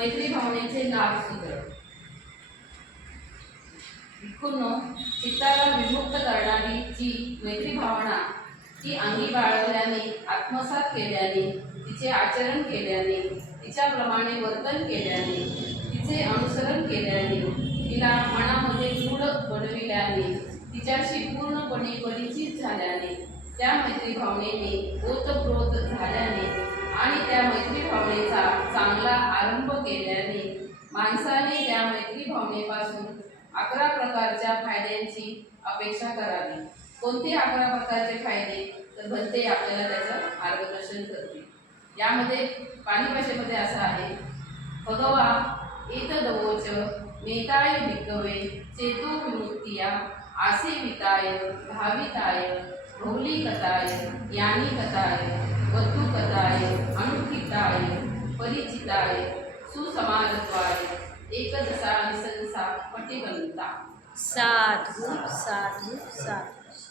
मैत्री भावनेचे लाभ सुधर. भिक्खूंनो चित्ताला विमुक्त करणारी जी मैत्री भावना ती अंगी बाळगल्याने आत्मसात केल्याने तिचे आचरण केल्याने तिच्याप्रमाणे वर्तन केल्याने तिचे अनुसरण केल्याने तिला मनामध्ये दृढ बनविल्याने तिच्याशी पूर्णपणे परिचित झाल्याने त्या मैत्री भावनेने ओतप्रोत झाल्याने केल्याने माणसाने त्या मैत्री भावनेपासून अकरा प्रकारच्या फायद्यांची अपेक्षा करावी. कोणते अकरा प्रकारचे फायदे? तर भलते आपल्याला त्याचं मार्गदर्शन करते. यामध्ये पाणी भाषेमध्ये असं आहे. भगवा एतदवोच नेताय भिक्कवे चेतो विमुक्तिया आसेविताय भाविताय भौलिकताय यानिकताय वतुकताय अनुकिताय परिचिताय सुसमानत्वाय एकदशा निसंसा पटिबंता साधू साधू साधू।